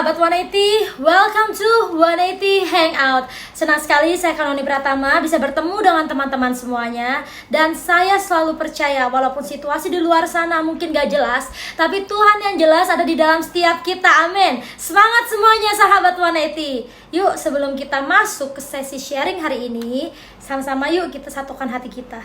sahabat 180, welcome to 180 Hangout. Senang sekali saya Kanoni Pratama bisa bertemu dengan teman-teman semuanya. Dan saya selalu percaya walaupun situasi di luar sana mungkin gak jelas, tapi Tuhan yang jelas ada di dalam setiap kita, amin. Semangat semuanya sahabat 180. Yuk sebelum kita masuk ke sesi sharing hari ini, sama-sama yuk kita satukan hati kita.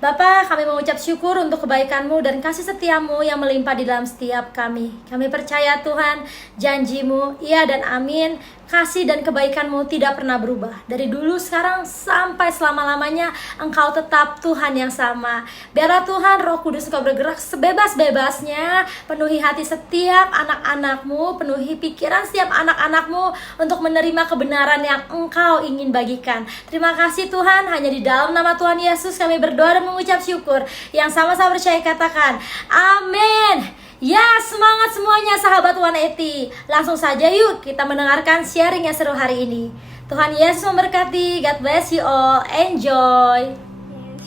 Bapa, kami mengucap syukur untuk kebaikan-Mu dan kasih setia-Mu yang melimpah di dalam setiap kami. Kami percaya Tuhan, janji-Mu, iya dan amin. Kasih dan kebaikan-Mu tidak pernah berubah. Dari dulu, sekarang, sampai selama-lamanya, Engkau tetap Tuhan yang sama. Biarlah Tuhan, Roh Kudus Engkau bergerak sebebas-bebasnya. Penuhi hati setiap anak-anak-Mu, penuhi pikiran setiap anak-anak-Mu untuk menerima kebenaran yang Engkau ingin bagikan. Terima kasih Tuhan, hanya di dalam nama Tuhan Yesus kami berdoa dan mengucap syukur. Yang sama-sama percaya katakan, amin. Ya, semangat semuanya sahabat 180. Langsung saja yuk kita mendengarkan sharing yang seru hari ini. Tuhan Yesus memberkati. God bless you all. Enjoy.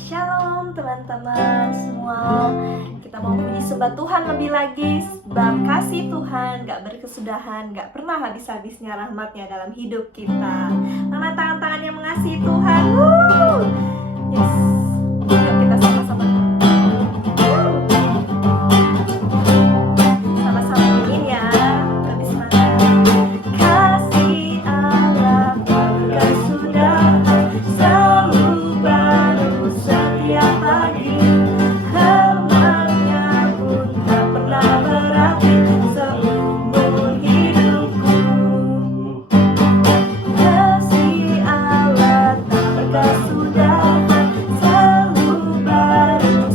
Shalom teman-teman semua. Kita mau puji sembah Tuhan lebih lagi. Sebab kasih Tuhan gak berkesudahan, gak pernah habis-habisnya rahmatnya dalam hidup kita. Mana tangan-tangan yang mengasihi Tuhan. Yes. Yuk kita sama-sama nyanyiin ya. Lebih semangat. Kasih Allah tak berkesudahan, selalu baru setiap pagi. Rahmatnya pun tak pernah berhenti seumur hidupku. Kasih Allah tak berkesudahan, selalu baru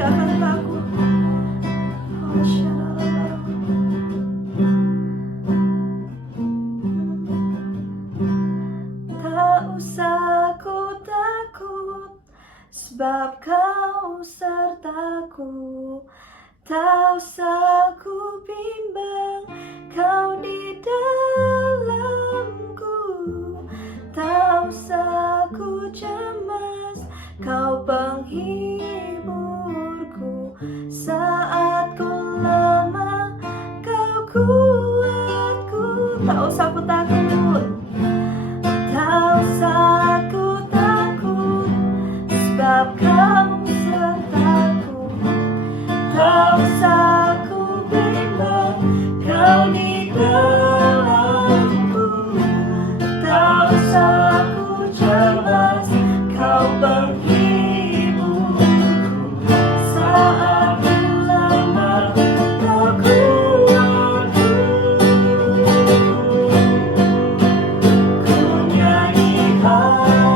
gak akan takut. Tak usah ku takut, sebab kau sertaku. Tak usah ku bimbang, kau di dalamku. Tak usah ku cemas, kau penghiburku. Saat ku lemah, kau kuatku. Tak usah ku takut, tak usah ku takut, sebab kau sertaku. Tak usah ku bimbang, kau di dalamku. Tak usah ku cemas, kau penghiburku. Saat ku lemah, kau kuatku. Ku nyanyi haleluya,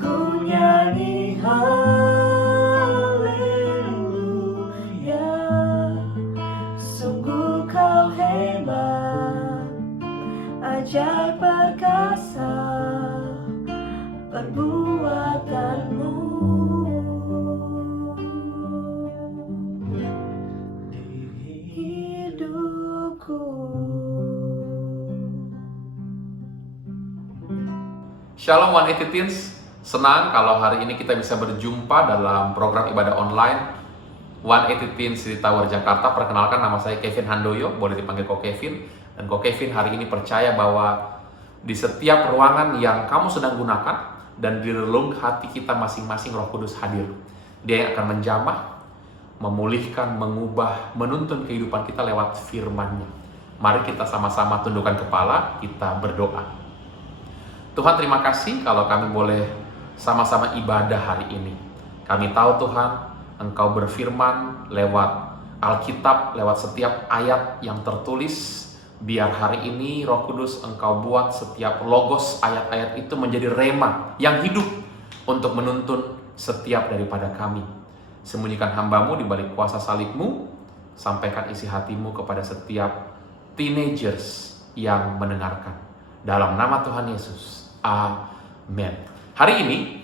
ku nyanyi haleluya. Sungguh kau hebat, ajaib perkasa perbuatanmu. Hidupku. Shalom 180 Teens, senang kalau hari ini kita bisa berjumpa dalam program ibadah online 180 Teens di Tower Jakarta. Perkenalkan, nama saya Kevin Handoyo, boleh dipanggil Ko Kevin. Dan Ko Kevin hari ini percaya bahwa di setiap ruangan yang kamu sedang gunakan dan di relung hati kita masing-masing, Roh Kudus hadir. Dia yang akan menjamah, memulihkan, mengubah, menuntun kehidupan kita lewat firman-Nya. Mari kita sama-sama tundukkan kepala, kita berdoa. Tuhan, terima kasih kalau kami boleh sama-sama ibadah hari ini. Kami tahu Tuhan, Engkau berfirman lewat Alkitab, lewat setiap ayat yang tertulis. Biar hari ini Roh Kudus Engkau buat setiap logos ayat-ayat itu menjadi rema yang hidup untuk menuntun setiap daripada kami. Sembunyikan hamba-Mu di balik kuasa salib-Mu, sampaikan isi hati-Mu kepada setiap teenagers yang mendengarkan. Dalam nama Tuhan Yesus. Amin. Hari ini,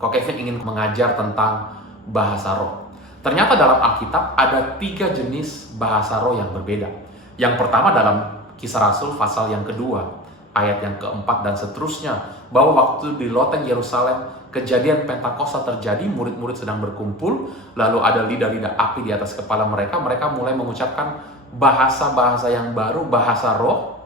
Ko Kevin ingin mengajar tentang bahasa roh. Ternyata dalam Alkitab ada 3 jenis bahasa roh yang berbeda. Yang pertama dalam Kisah Rasul pasal yang kedua, ayat yang keempat dan seterusnya, bahwa waktu di loteng Yerusalem, kejadian Pentakosta terjadi, murid-murid sedang berkumpul, lalu ada lidah-lidah api di atas kepala mereka. Mereka mulai mengucapkan bahasa-bahasa yang baru, bahasa roh.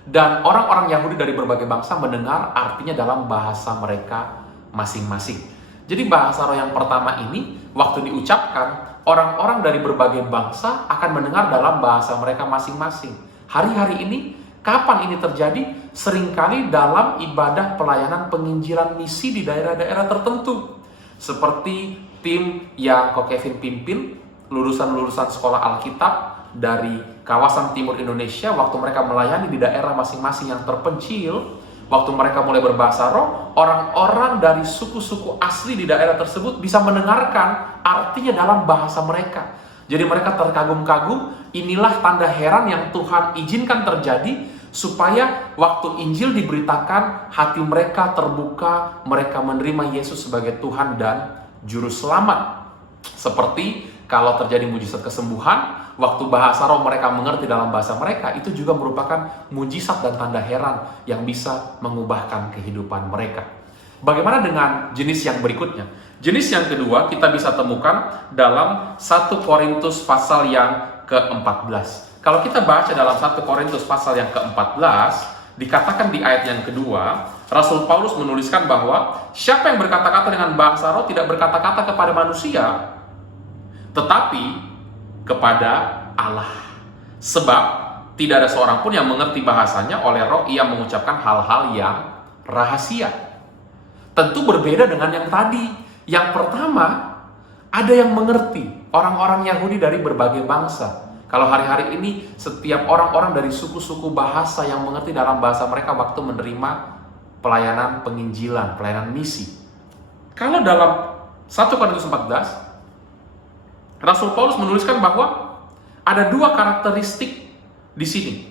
Dan orang-orang Yahudi dari berbagai bangsa mendengar artinya dalam bahasa mereka masing-masing. Jadi bahasa roh yang pertama ini, waktu diucapkan, orang-orang dari berbagai bangsa akan mendengar dalam bahasa mereka masing-masing. Hari-hari ini, kapan ini terjadi? Seringkali dalam ibadah pelayanan penginjilan misi di daerah-daerah tertentu. Seperti tim yang Ko Kevin pimpin, lulusan-lulusan sekolah Alkitab dari kawasan timur Indonesia, waktu mereka melayani di daerah masing-masing yang terpencil, waktu mereka mulai berbahasa roh, orang-orang dari suku-suku asli di daerah tersebut bisa mendengarkan artinya dalam bahasa mereka. Jadi mereka terkagum-kagum, inilah tanda heran yang Tuhan izinkan terjadi, supaya waktu Injil diberitakan, hati mereka terbuka, mereka menerima Yesus sebagai Tuhan dan Juru Selamat. Seperti kalau terjadi mujizat kesembuhan, waktu bahasa roh mereka mengerti dalam bahasa mereka, itu juga merupakan mujizat dan tanda heran yang bisa mengubahkan kehidupan mereka. Bagaimana dengan jenis yang berikutnya? Jenis yang kedua kita bisa temukan dalam 1 Korintus pasal yang ke-14. Kalau kita baca dalam 1 Korintus pasal yang ke-14, dikatakan di ayat yang kedua, Rasul Paulus menuliskan bahwa siapa yang berkata-kata dengan bahasa roh tidak berkata-kata kepada manusia, tetapi kepada Allah. Sebab tidak ada seorang pun yang mengerti bahasanya, oleh roh ia mengucapkan hal-hal yang rahasia. Tentu berbeda dengan yang tadi. Yang pertama, ada yang mengerti, orang-orang Yahudi dari berbagai bangsa. Kalau hari-hari ini setiap orang-orang dari suku-suku bahasa yang mengerti dalam bahasa mereka waktu menerima pelayanan penginjilan, pelayanan misi. Kalau dalam 1 Korintus 14, Rasul Paulus menuliskan bahwa ada dua karakteristik di sini.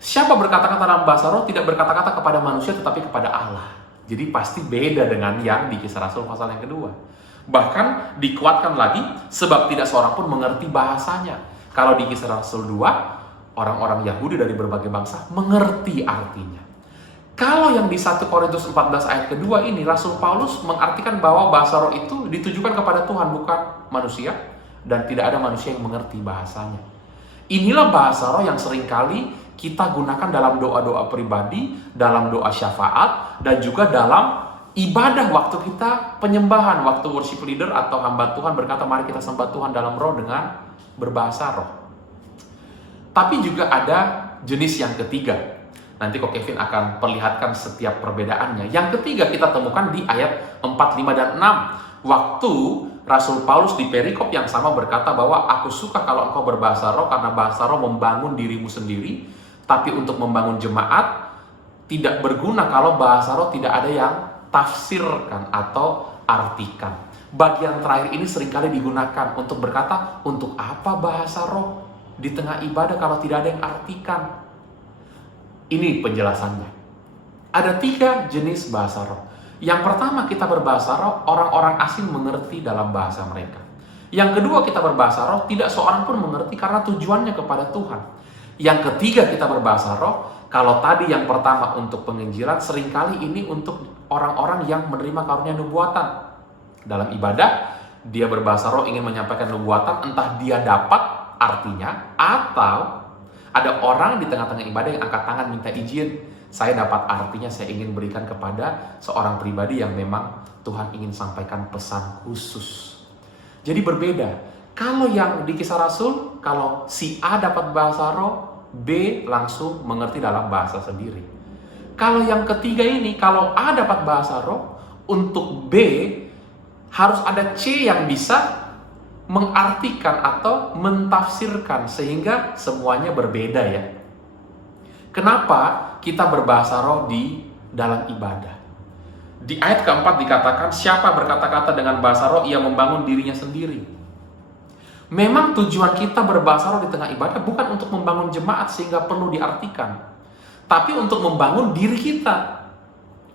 Siapa berkata-kata dalam bahasa roh tidak berkata-kata kepada manusia tetapi kepada Allah. Jadi pasti beda dengan yang di Kisah Rasul pasal yang kedua. Bahkan dikuatkan lagi, sebab tidak seorang pun mengerti bahasanya. Kalau di Kisah Rasul 2, orang-orang Yahudi dari berbagai bangsa mengerti artinya. Kalau yang di 1 Korintus 14 ayat kedua ini, Rasul Paulus mengartikan bahwa bahasa roh itu ditujukan kepada Tuhan, bukan manusia. Dan tidak ada manusia yang mengerti bahasanya. Inilah bahasa roh yang seringkali kita gunakan dalam doa-doa pribadi, dalam doa syafaat, dan juga dalam ibadah waktu kita penyembahan, waktu worship leader atau hamba Tuhan berkata, mari kita sembah Tuhan dalam roh dengan berbahasa roh. Tapi juga ada jenis yang ketiga. Nanti kok Kevin akan perlihatkan setiap perbedaannya. Yang ketiga kita temukan di ayat 4, 5, dan 6. Waktu Rasul Paulus di perikop yang sama berkata bahwa aku suka kalau engkau berbahasa roh karena bahasa roh membangun dirimu sendiri, tapi untuk membangun jemaat tidak berguna kalau bahasa roh tidak ada yang tafsirkan atau artikan. Bagian terakhir ini seringkali digunakan untuk berkata, untuk apa bahasa roh di tengah ibadah kalau tidak ada yang artikan? Ini penjelasannya. Ada 3 jenis bahasa roh. Yang pertama kita berbahasa roh, orang-orang asing mengerti dalam bahasa mereka. Yang kedua kita berbahasa roh, tidak seorang pun mengerti karena tujuannya kepada Tuhan. Yang ketiga kita berbahasa roh, kalau tadi yang pertama untuk penginjilan, seringkali ini untuk orang-orang yang menerima karunia nubuatan. Dalam ibadah, dia berbahasa roh ingin menyampaikan nubuatan, entah dia dapat artinya, atau ada orang di tengah-tengah ibadah yang angkat tangan minta izin. Saya dapat artinya, saya ingin berikan kepada seorang pribadi yang memang Tuhan ingin sampaikan pesan khusus. Jadi berbeda. Kalau yang di Kisah Rasul, kalau si A dapat bahasa roh, B langsung mengerti dalam bahasa sendiri. Kalau yang ketiga ini, kalau A dapat bahasa roh, untuk B harus ada C yang bisa mengartikan atau mentafsirkan, sehingga semuanya berbeda ya. Kenapa kita berbahasa roh di dalam ibadah? Di ayat keempat dikatakan, siapa berkata-kata dengan bahasa roh, ia membangun dirinya sendiri. Memang tujuan kita berbahasa roh di tengah ibadah bukan untuk membangun jemaat sehingga perlu diartikan, tapi untuk membangun diri kita.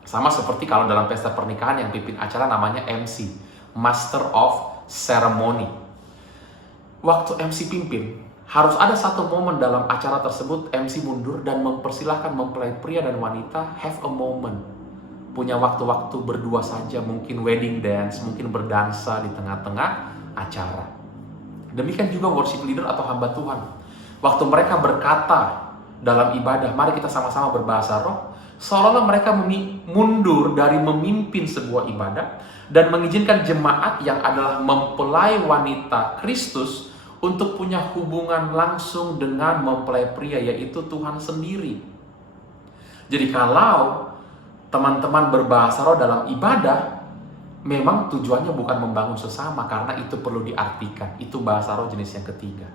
Sama seperti kalau dalam pesta pernikahan yang pimpin acara namanya MC, Master of Ceremony. Waktu MC pimpin, harus ada satu momen dalam acara tersebut MC mundur dan mempersilahkan mempelai pria dan wanita have a moment. Punya waktu-waktu berdua saja, mungkin wedding dance, mungkin berdansa di tengah-tengah acara. Demikian juga worship leader atau hamba Tuhan. Waktu mereka berkata dalam ibadah, mari kita sama-sama berbahasa roh, seolah-olah mereka mundur dari memimpin sebuah ibadah dan mengizinkan jemaat yang adalah mempelai wanita Kristus untuk punya hubungan langsung dengan mempelai pria, yaitu Tuhan sendiri. Jadi kalau teman-teman berbahasa roh dalam ibadah, memang tujuannya bukan membangun sesama, karena itu perlu diartikan. Itu bahasa roh jenis yang ketiga.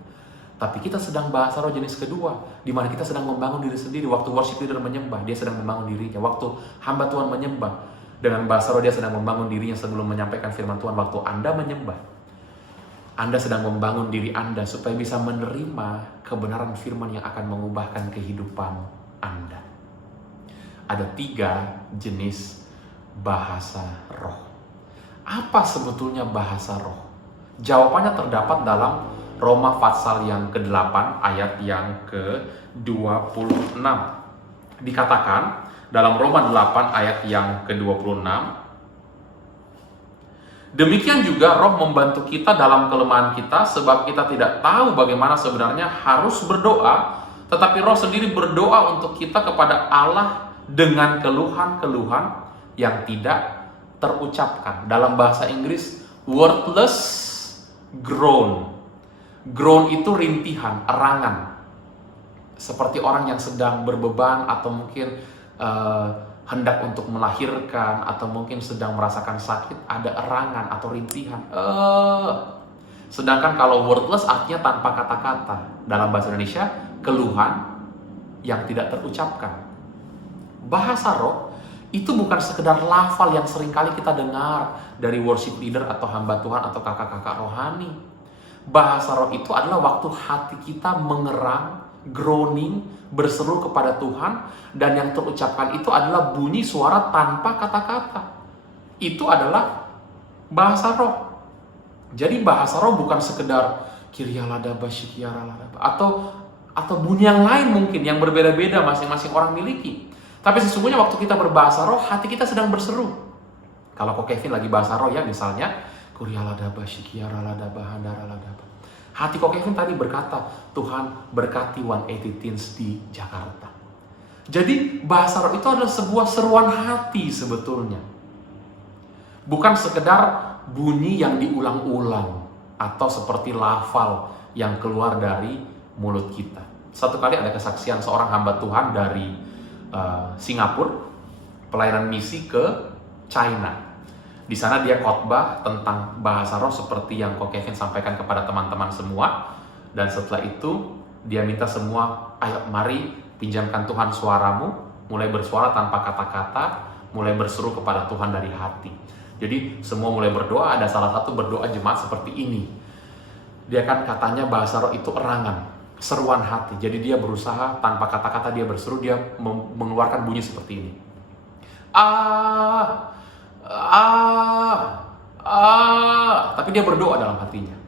Tapi kita sedang bahasa roh jenis kedua, di mana kita sedang membangun diri sendiri. Waktu worship leader menyembah, dia sedang membangun dirinya. Waktu hamba Tuhan menyembah, dengan bahasa roh dia sedang membangun dirinya sebelum menyampaikan firman Tuhan. Waktu Anda menyembah, Anda sedang membangun diri Anda supaya bisa menerima kebenaran firman yang akan mengubahkan kehidupan Anda. Ada 3 jenis bahasa roh. Apa sebetulnya bahasa roh? Jawabannya terdapat dalam Roma pasal yang ke-8 ayat yang ke-26. Dikatakan dalam Roma 8 ayat yang ke-26, demikian juga roh membantu kita dalam kelemahan kita, sebab kita tidak tahu bagaimana sebenarnya harus berdoa, tetapi roh sendiri berdoa untuk kita kepada Allah dengan keluhan-keluhan yang tidak terucapkan. Dalam bahasa Inggris, wordless groan. Groan itu rintihan, erangan. Seperti orang yang sedang berbeban atau mungkin hendak untuk melahirkan atau mungkin sedang merasakan sakit, ada erangan atau rintihan. Sedangkan kalau wordless artinya tanpa kata-kata. Dalam bahasa Indonesia, keluhan yang tidak terucapkan. Bahasa roh itu bukan sekedar lafal yang seringkali kita dengar dari worship leader atau hamba Tuhan atau kakak-kakak rohani. Bahasa roh itu adalah waktu hati kita mengerang, groaning, berseru kepada Tuhan, dan yang terucapkan itu adalah bunyi suara tanpa kata-kata. Itu adalah bahasa roh. Jadi bahasa roh bukan sekedar kiryaladaba shikiaraladaba atau bunyi yang lain mungkin yang berbeda-beda masing-masing orang miliki. Tapi sesungguhnya waktu kita berbahasa roh, hati kita sedang berseru. Kalau Ko Kevin lagi bahasa roh ya, misalnya kuryaladaba shikiaraladaba handaraladaba. Hati Ko Kevin tadi berkata, Tuhan berkati 180 Teens di Jakarta. Jadi bahasa roh itu adalah sebuah seruan hati sebetulnya. Bukan sekedar bunyi yang diulang-ulang atau seperti lafal yang keluar dari mulut kita. Satu kali ada kesaksian seorang hamba Tuhan dari Singapura, pelayanan misi ke China. Di sana dia khotbah tentang bahasa roh seperti yang Ko Kevin sampaikan kepada teman-teman semua. Dan setelah itu dia minta semua, ayo mari pinjamkan Tuhan suaramu, mulai bersuara tanpa kata-kata, mulai berseru kepada Tuhan dari hati. Jadi semua mulai berdoa, ada salah satu berdoa jemaat seperti ini. Dia kan katanya bahasa roh itu erangan, seruan hati. Jadi dia berusaha tanpa kata-kata dia berseru, dia mengeluarkan bunyi seperti ini. Tapi dia berdoa dalam hatinya.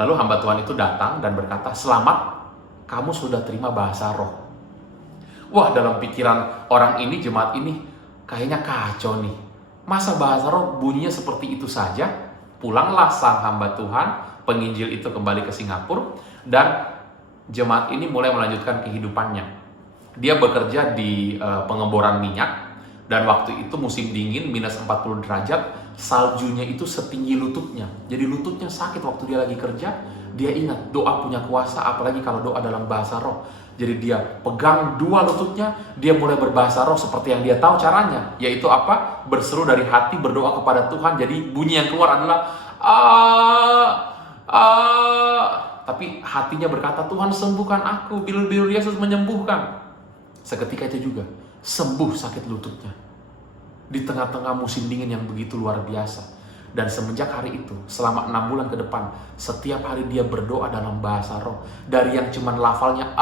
Lalu hamba Tuhan itu datang dan berkata, selamat, kamu sudah terima bahasa roh. Wah, dalam pikiran orang ini, jemaat ini, kayaknya kacau nih. Masa bahasa roh bunyinya seperti itu saja? Pulanglah sang hamba Tuhan, penginjil itu kembali ke Singapura, dan jemaat ini mulai melanjutkan kehidupannya. Dia bekerja di pengeboran minyak, dan waktu itu musim dingin, minus 40 derajat, saljunya itu setinggi lututnya. Jadi lututnya sakit waktu dia lagi kerja. Dia ingat doa punya kuasa, apalagi kalau doa dalam bahasa roh. Jadi dia pegang dua lututnya, dia mulai berbahasa roh seperti yang dia tahu caranya. Yaitu apa? Berseru dari hati, berdoa kepada Tuhan. Jadi bunyi yang keluar adalah tapi hatinya berkata, Tuhan sembuhkan aku, bilur-bilur Yesus menyembuhkan. Seketika itu juga sembuh sakit lututnya di tengah-tengah musim dingin yang begitu luar biasa. Dan semenjak hari itu, selama 6 bulan ke depan, setiap hari dia berdoa dalam bahasa roh. Dari yang cuman lafalnya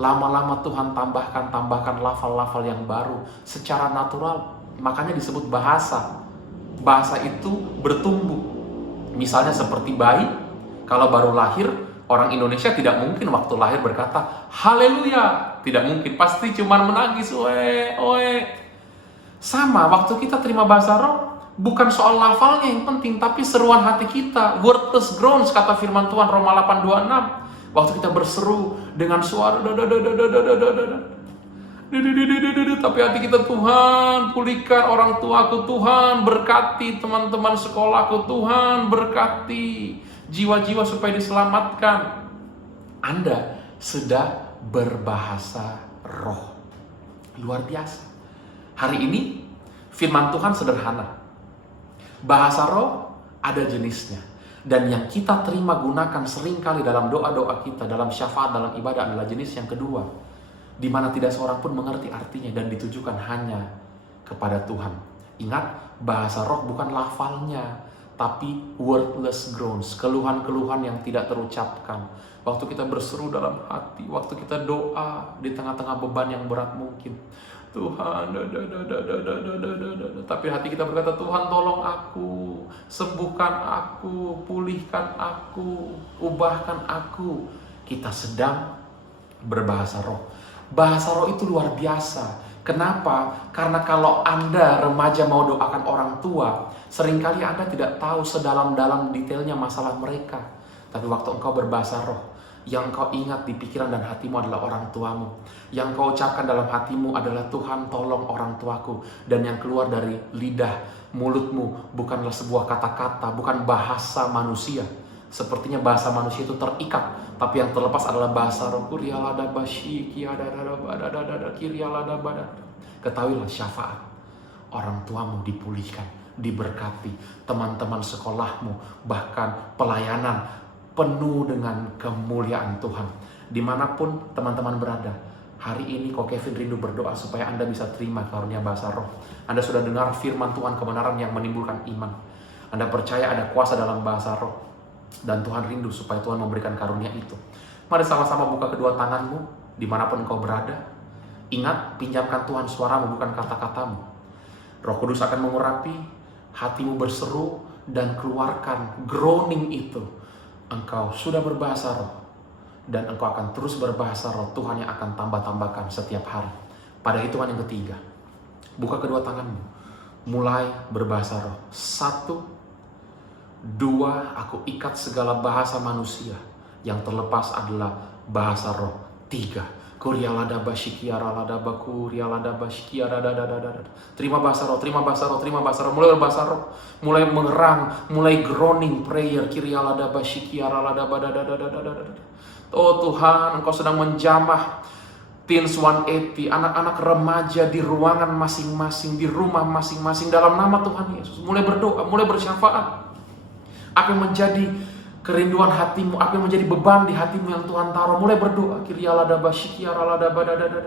lama-lama Tuhan tambahkan lafal-lafal yang baru secara natural. Makanya disebut bahasa. Bahasa itu bertumbuh. Misalnya seperti bayi, kalau baru lahir, orang Indonesia tidak mungkin waktu lahir berkata haleluya, tidak mungkin, pasti cuman menangis oe. Sama waktu kita terima bahasa roh, bukan soal lafalnya yang penting, tapi seruan hati kita. Wordless groans kata firman Tuhan Roma 8:26. Waktu kita berseru dengan suara tapi hati kita, Tuhan pulihkan orang tuaku, Tuhan berkati teman-teman sekolahku, Tuhan berkati jiwa-jiwa supaya diselamatkan. Anda sudah berbahasa roh. Luar biasa. Hari ini firman Tuhan sederhana. Bahasa roh ada jenisnya. Dan yang kita terima gunakan seringkali dalam doa-doa kita, dalam syafaat, dalam ibadah adalah jenis yang kedua. Di mana tidak seorang pun mengerti artinya dan ditujukan hanya kepada Tuhan. Ingat, bahasa roh bukan lafalnya, tapi wordless groans, keluhan-keluhan yang tidak terucapkan. Waktu kita berseru dalam hati, waktu kita doa di tengah-tengah beban yang berat mungkin. Tuhan, tapi hati kita berkata, Tuhan tolong aku, sembuhkan aku, pulihkan aku, ubahkan aku. Kita sedang berbahasa roh. Bahasa roh itu luar biasa. Kenapa? Karena kalau Anda remaja mau doakan orang tua, seringkali Anda tidak tahu sedalam-dalam detailnya masalah mereka. Tapi waktu engkau berbahasa roh, yang engkau ingat di pikiran dan hatimu adalah orang tuamu. Yang engkau ucapkan dalam hatimu adalah Tuhan tolong orang tuaku. Dan yang keluar dari lidah mulutmu bukanlah sebuah kata-kata, bukan bahasa manusia. Sepertinya bahasa manusia itu terikat, tapi yang terlepas adalah bahasa roh. Ketahuilah syafaat. Orang tuamu dipulihkan, diberkati. Teman-teman sekolahmu, bahkan pelayanan penuh dengan kemuliaan Tuhan. Dimanapun teman-teman berada, Hari ini kok Kevin rindu berdoa supaya Anda bisa terima karunia bahasa roh. Anda sudah dengar firman Tuhan kebenaran yang menimbulkan iman. Anda percaya ada kuasa dalam bahasa roh. Dan Tuhan rindu supaya Tuhan memberikan karunia itu. Mari sama-sama buka kedua tanganmu dimanapun engkau berada. Ingat, pinjamkan Tuhan suaramu bukan kata-katamu. Roh Kudus akan mengurapi, hatimu berseru, dan keluarkan groaning itu. Engkau sudah berbahasa roh. Dan engkau akan terus berbahasa roh. Tuhan yang akan tambah-tambahkan setiap hari. Pada hitungan yang ketiga, buka kedua tanganmu. Mulai berbahasa roh. 1, 2, aku ikat segala bahasa manusia. Yang terlepas adalah bahasa roh. 3, terima bahasa roh, terima bahasa roh, terima bahasa roh. Mulai berbahasa roh, mulai mengerang, mulai groaning prayer. Oh Tuhan, Engkau sedang menjamah Teens 180, anak-anak remaja di ruangan masing-masing, di rumah masing-masing, dalam nama Tuhan Yesus. Mulai berdoa, mulai bersyafaat. Apa yang menjadi kerinduan hatimu, apa yang menjadi beban di hatimu yang Tuhan taruh, mulai berdoa.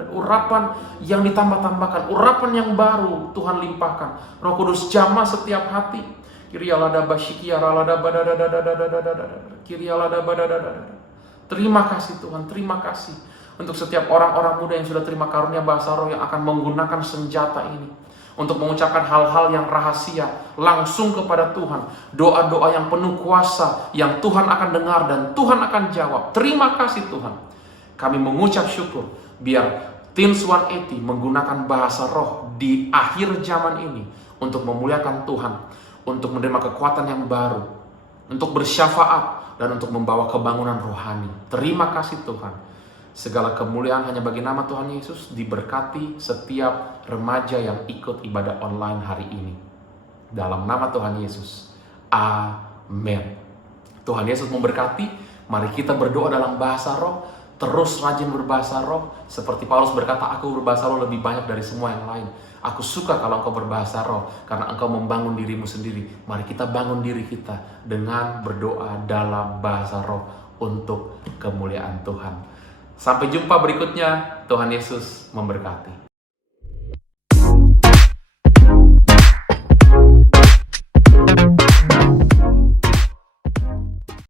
Urapan yang ditambah-tambahkan, urapan yang baru Tuhan limpahkan. Roh Kudus jamah setiap hati. Terima kasih Tuhan, terima kasih untuk setiap orang-orang muda yang sudah terima karunia bahasa roh, yang akan menggunakan senjata ini untuk mengucapkan hal-hal yang rahasia langsung kepada Tuhan. Doa-doa yang penuh kuasa yang Tuhan akan dengar dan Tuhan akan jawab. Terima kasih Tuhan. Kami mengucap syukur biar Teens 180 menggunakan bahasa roh di akhir zaman ini untuk memuliakan Tuhan, untuk menerima kekuatan yang baru, untuk bersyafaat, dan untuk membawa kebangunan rohani. Terima kasih Tuhan. Segala kemuliaan hanya bagi nama Tuhan Yesus. Diberkati setiap remaja yang ikut ibadah online hari ini. Dalam nama Tuhan Yesus. Amin. Tuhan Yesus memberkati. Mari kita berdoa dalam bahasa roh. Terus rajin berbahasa roh. Seperti Paulus berkata, aku berbahasa roh lebih banyak dari semua yang lain. Aku suka kalau engkau berbahasa roh, karena engkau membangun dirimu sendiri. Mari kita bangun diri kita dengan berdoa dalam bahasa roh untuk kemuliaan Tuhan. Sampai jumpa berikutnya. Tuhan Yesus memberkati.